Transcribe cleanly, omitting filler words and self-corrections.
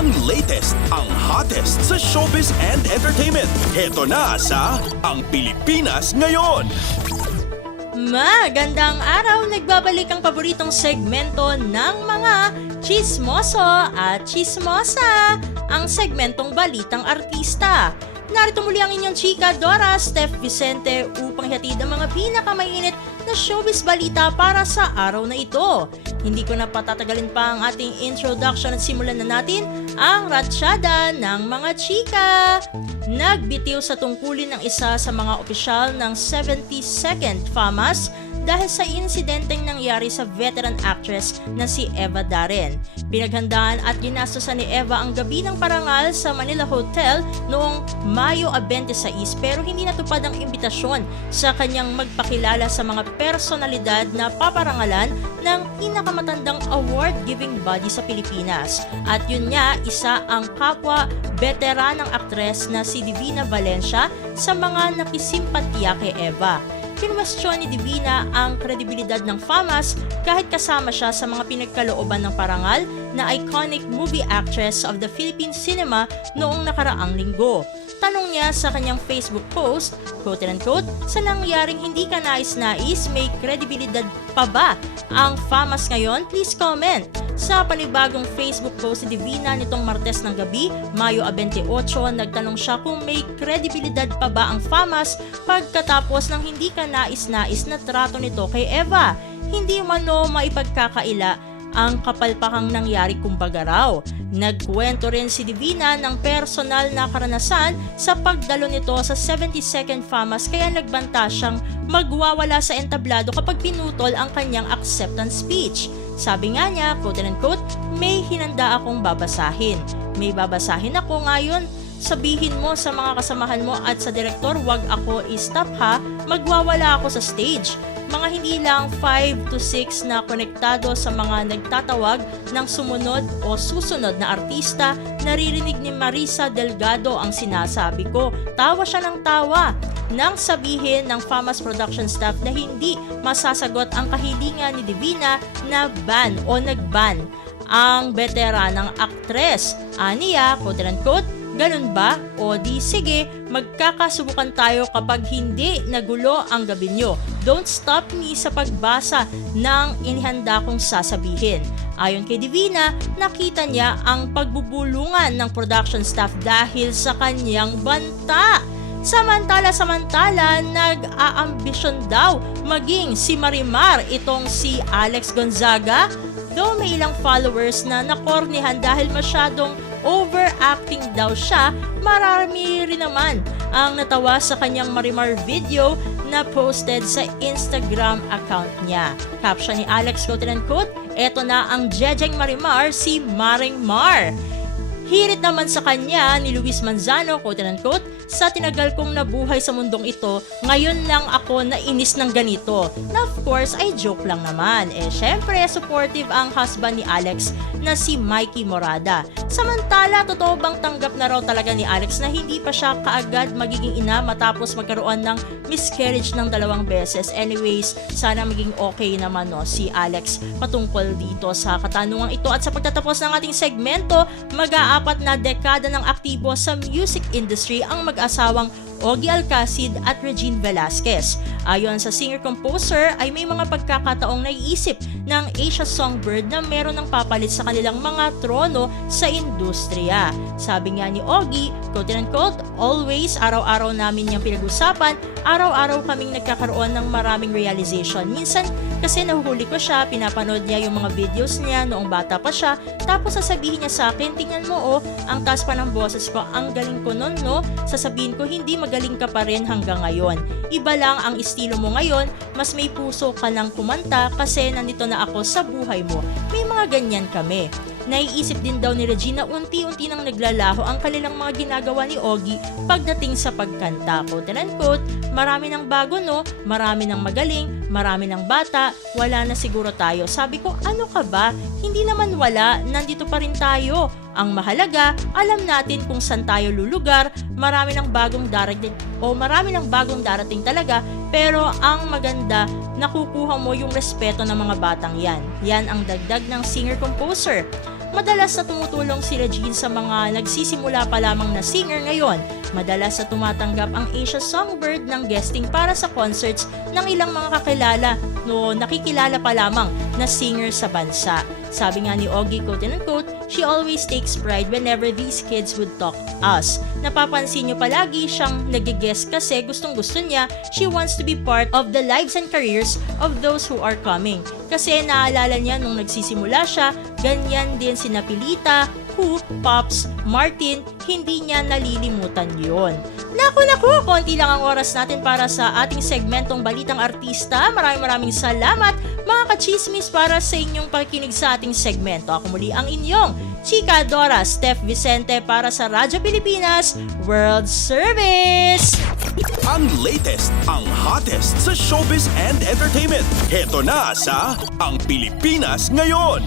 Ang latest, ang hottest sa showbiz and entertainment. Heto na sa Ang Pilipinas Ngayon. Magandang araw! Nagbabalik ang paboritong segmento ng mga chismoso at chismosa, ang segmentong Balitang Artista. Narito muli ang inyong chika Dora Steph Vicente upang ihatid ang mga pinakamainit na showbiz balita para sa araw na ito. Hindi ko na patatagalin pa ang ating introduction at simulan na natin ang ratsyada ng mga chika. Nagbitiw sa tungkulin ng isa sa mga opisyal ng 72nd FAMAS dahil sa insidenteng nangyari sa veteran actress na si Eva Darren. Pinaghandaan at ginastosan ni Eva ang gabi ng parangal sa Manila Hotel noong Mayo 26 pero hindi natupad ang imbitasyon sa kanyang magpakilala sa mga personalidad na paparangalan ng pinakamatandang award-giving body sa Pilipinas. At yun nga, isa ang kapwa veteranang aktres na si Divina Valencia sa mga nakisimpatiya kay Eva. Kinwestiyon ni Divina ang kredibilidad ng FAMAS kahit kasama siya sa mga pinagkalooban ng parangal na iconic movie actress of the Philippine cinema noong nakaraang linggo. Tanong niya sa kanyang Facebook post, quote-unquote, sa nangyaring hindi ka nais-nais, may kredibilidad pa ba ang FAMAS ngayon? Please comment. Sa panibagong Facebook post ni Divina nitong Martes ng gabi, Mayo 28, nagtanong siya kung may kredibilidad pa ba ang FAMAS pagkatapos ng hindi ka nais-nais na trato nito kay Eva. Hindi umano maipagkakaila ang kapalpakang nangyari kumbaga raw. Nagkwento rin si Divina ng personal na karanasan sa pagdalo nito sa 72nd FAMAS kaya nagbanta siyang magwawala sa entablado kapag pinutol ang kanyang acceptance speech. Sabi nga niya, quote-unquote, may hinanda akong babasahin. May babasahin ako ngayon. Sabihin mo sa mga kasamahan mo at sa direktor, wag ako i-stop ha, magwawala ako sa stage. Mga hindi lang 5 to 6 na konektado sa mga nagtatawag ng sumunod o susunod na artista, naririnig ni Marisa Delgado ang sinasabi ko. Tawa siya ng tawa nang sabihin ng FAMAS production staff na hindi masasagot ang kahilingan ni Divina na ban o nagban ang veteranang aktres. Aniya, quote-unquote, ganun ba? O di sige, magkakasubukan tayo kapag hindi nagulo ang gabi nyo. Don't stop me sa pagbasa ng inihanda kong sasabihin. Ayon kay Divina, nakita niya ang pagbubulungan ng production staff dahil sa kanyang banta. Samantala, nag-aambisyon daw maging si Marimar itong si Alex Gonzaga. Though may ilang followers na nakornihan dahil masyadong overacting daw siya, marami rin naman ang natawa sa kanyang Marimar video na posted sa Instagram account niya. Caption ni Alex, quote-unquote, eto na ang Jejeng Marimar, si Maring Mar. Hirit naman sa kanya ni Luis Manzano, quote-unquote, sa tinagal kong nabuhay sa mundong ito, ngayon lang ako nainis ng ganito. Na of course ay joke lang naman. Syempre supportive ang husband ni Alex na si Mikey Morada. Samantala, totoo bang tanggap na raw talaga ni Alex na hindi pa siya kaagad magiging ina matapos magkaroon ng miscarriage ng 2 beses? Anyways, sana maging okay naman si Alex patungkol dito sa katanungang ito. At sa pagtatapos ng ating segmento, mag-aapat na dekada ng aktibo sa music industry ang mag-asawang Ogie Alcacid at Regine Velasquez. Ayon sa singer-composer ay may mga pagkakataong naiisip ng Asia Songbird na meron ng papalit sa kanilang mga trono sa industriya. Sabi nga ni Ogie, quote-unquote, always araw-araw namin niyang pinag-usapan, araw-araw kaming nagkakaroon ng maraming realization. Minsan kasi nahuhuli ko siya, pinapanood niya yung mga videos niya noong bata pa siya, tapos sasabihin niya sa akin, tingnan mo ang taas pa ng boses ko, ang galing ko nun sasabihin ko, hindi magaling ka pa rin hanggang ngayon. Iba lang ang estilo mo ngayon, mas may puso ka lang kumanta kasi nandito na ako sa buhay mo. May mga ganyan kami. Naiisip din daw ni Regina unti-unti nang naglalaho ang kanilang mga ginagawa ni Ogie pagdating sa pagkanta. Quote-unquote, marami ng bago marami ng magaling, marami ng bata, wala na siguro tayo. Sabi ko, ano ka ba? Hindi naman wala, nandito pa rin tayo. Ang mahalaga, alam natin kung saan tayo lulugar, marami ng bagong darating talaga, pero ang maganda, nakukuha mo yung respeto ng mga batang yan. Yan ang dagdag ng singer-composer. madalas na tumutulong si Regine sa mga nagsisimula pa lamang na singer ngayon. Madalas na tumatanggap ang Asia Songbird ng guesting para sa concerts ng ilang mga kakilala no nakikilala pa lamang na singer sa bansa. Sabi nga ni Ogie, quote and unquote, she always takes pride whenever these kids would talk us. Napapansin niyo palagi siyang nag-guest kasi gustong-gusto niya, she wants to be part of the lives and careers of those who are coming. Kasi naalala niya nung nagsisimula siya, ganyan din si Napilita, Who, Pops, Martin, hindi niya nalilimutan yon. Naku, konti lang ang oras natin para sa ating segmentong Balitang Artista. Maraming salamat mga kachismis para sa inyong pakikinig sa ating segmento. Ako muli ang inyong Chika Dora Steph Vicente para sa Radyo Pilipinas World Service! Ang latest, ang hottest sa showbiz and entertainment. Heto na sa Ang Pilipinas Ngayon.